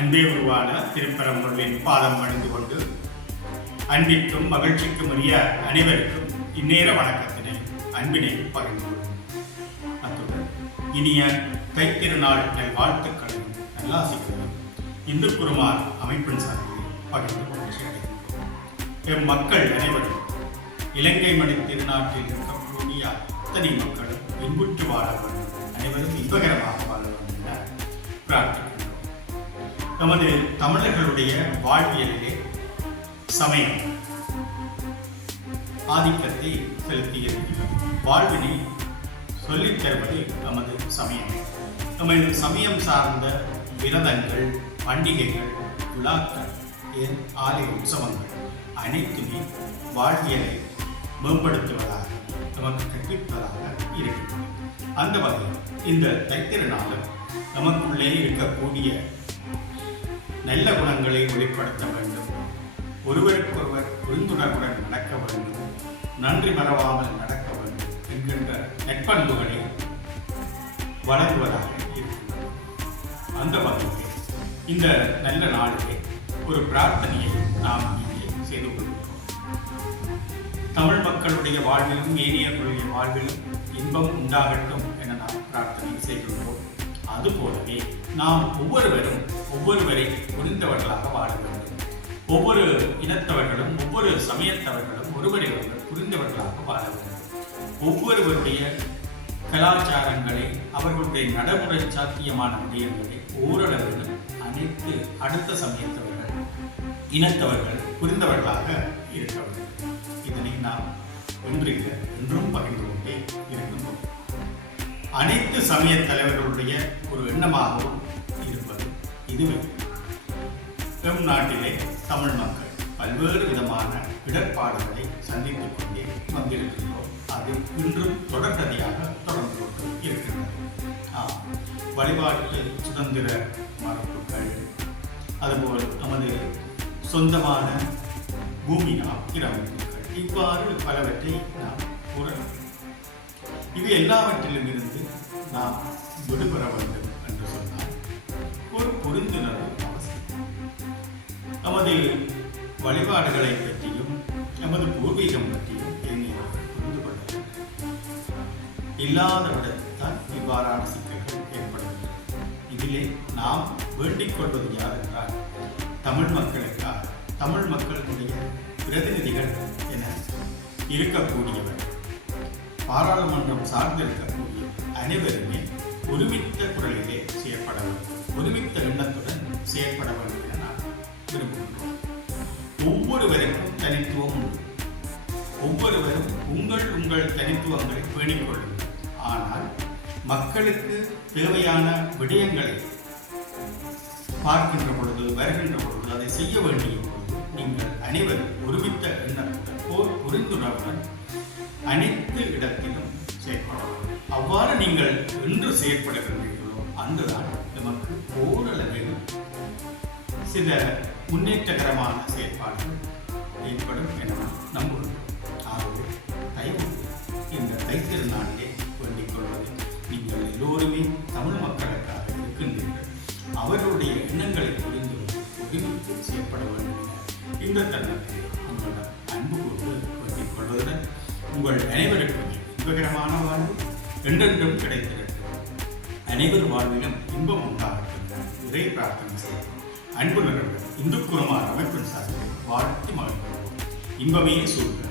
அன்பே உருவான திருப்பரங்குருவின் பாதம் அணிந்து கொண்டு அன்பிற்கும் மகிழ்ச்சிக்கும் உரிய அனைவருக்கும் இந்நேர வணக்கத்தினை அன்பினை பகிர்ந்து அத்துடன் இனிய தைத்திருநாள் நல் வாழ்த்துக்களையும் இந்து குருமார் அமைப்பின் சார்பில் பகிர்ந்து கொண்டு எம் மக்கள் அனைவரும் இலங்கை மணி திருநாட்டில் இருக்கக்கூடிய அத்தனை மக்களும் இன்புற்று வாழ வேண்டும். அனைவரும் இன்பகரமாக வாழ வேண்டும் என பிரார்த்தனை நமது தமிழர்களுடைய வாழ்வியலிலே சமயம் ஆதிக்கத்தை செலுத்தியிருக்கிறது. வாழ்வினை சொல்லித் தருவது நமது சமயம். நமது சமயம் சார்ந்த விரதங்கள் பண்டிகைகள் விழாக்கள் என் ஆலய உற்சவங்கள் அனைத்துமே வாழ்வியலை மேம்படுத்துவதாக நமக்கு கற்பிப்பதாக இருக்கிறது அந்த வகையில் இந்த தைத்திர நமக்குள்ளே இருக்கக்கூடிய நல்ல குணங்களை வெளிப்படுத்த வேண்டும். ஒருவருக்கொருவர் புரிந்துணர்வுடன் நடக்க வேண்டும். நன்றி மறவாமல் நடக்க வேண்டும் என்கின்ற நற்பண்புகளை வழங்குவதாக இருக்கிறது அந்த வகையில் இந்த நல்ல நாளிலே ஒரு பிரார்த்தனையை நாம் இங்கே செய்து கொள்கிறோம் தமிழ் மக்களுடைய வாழ்விலும் ஏனியர்களுடைய வாழ்விலும் இன்பம் உண்டாகட்டும் என நாம் பிரார்த்தனை செய்கின்றோம். அதுபோலவே நாம் ஒவ்வொருவரும் ஒவ்வொருவரை புரிந்தவர்களாக வாழ வேண்டும். ஒவ்வொரு இனத்தவர்களும் ஒவ்வொரு சமயத்தவர்களும் ஒருவரை ஒருவர் புரிந்தவர்களாக வாழ வேண்டும். ஒவ்வொருவருடைய கலாச்சாரங்களை அவர்களுடைய நடைமுறை சாத்தியமான விடயங்களை ஓரளவில் அனைத்து அடுத்த சமயத்தவர்கள் இனத்தவர்கள் புரிந்தவர்களாக இருக்க வேண்டும். இதனை நாம் ஒன்றில் என்றும் பகிர்ந்து கொண்டே இருக்கின்றோம். அனைத்து சமய தலைவர்களுடைய ஒரு எண்ணமாகவும் இருப்பது இதுவே. நம் நாட்டிலே தமிழ் மக்கள் பல்வேறு விதமான இடர்பாடுகளை சந்தித்துக் கொண்டே வந்திருக்கின்றோம். அது இன்றும் தொடர்கதையாக தொடர்ந்து கொண்டு இருக்கின்றது. ஆம், வழிபாட்டு சுதந்திர மரபுகள் அதுபோல் நமது சொந்தமான பூமி ஆக்கிரமிப்புகள் இவ்வாறு பலவற்றை நாம் கூறலாம். இவை எல்லாவற்றிலும் இருந்து நாம் விடுபெற வேண்டும் என்று சொன்னால் ஒரு புரிந்துணர்வு அவசியம். நமது வழிபாடுகளை பற்றியும் நமது பூர்வீகம் பற்றியும் எண்ணியவர்கள் புரிந்து கொள்ள வேண்டும் இல்லாதவிடத்தான் இவ்வாறான சிக்கல்கள் ஏற்படுகின்றன. இதிலே நாம் வேண்டிக் கொள்வது யார் என்றால் தமிழ் மக்களுக்காக தமிழ் மக்களுடைய பிரதிநிதிகள் என இருக்கக்கூடியவர் பாராளுமன்றம் சார்ந்திருக்கக்கூடிய அனைவருமே ஒருமித்த குரலிலே செயற்பட வேண்டும். ஒருமித்த எண்ணத்துடன் செயற்பட வேண்டும் என நான் விரும்புகின்றோம் ஒவ்வொருவருக்கும் தனித்துவம் உண்டு. ஒவ்வொருவரும் உங்கள் உங்கள் தனித்துவங்களை பேணிக்கொள்ளும். ஆனால் மக்களுக்கு தேவையான விடயங்களை பார்க்கின்ற பொழுது வருகின்ற பொழுது அதை செய்ய வேண்டிய பொழுது நீங்கள் அனைவரும் ஒருமித்த எண்ணத்துடன் ஓர் புரிந்துணர்வுடன் அனைத்து இடத்திலும் செயற்படலாம். அவ்வாறு நீங்கள் என்று செயற்படுகின்றீர்களோ அங்குதான் நமக்கு ஓரளவில் சில முன்னேற்றகரமான செயற்பாடுகள் ஏற்படும் என நம்புகிறோம். ஆகவே தயவு இந்த தைத்திரு நாட்டை வேண்டிக் கொள்வது நீங்கள் எல்லோருமே தமிழ் மக்களுக்காக இருக்கின்றீர்கள். அவர்களுடைய எண்ணங்களை புரிந்து ஒருமித்து செயற்பட வேண்டும் என இந்த தருணத்தில் உங்கள் அனைவருக்கும் இன்பகரமான வாழ்வு என்றென்றும் கிடைத்திருக்கும். அனைவர் வாழ்விலும் இன்பம் உண்டாகட்டும் என இறை பிரார்த்தனை செய்யும் அன்பு நிறுவனம் இந்து குருமார் அமைப்பின் சார்பில் வாழ்த்தி மகிழ்கிறோம். இன்பமே சூழ்நிலை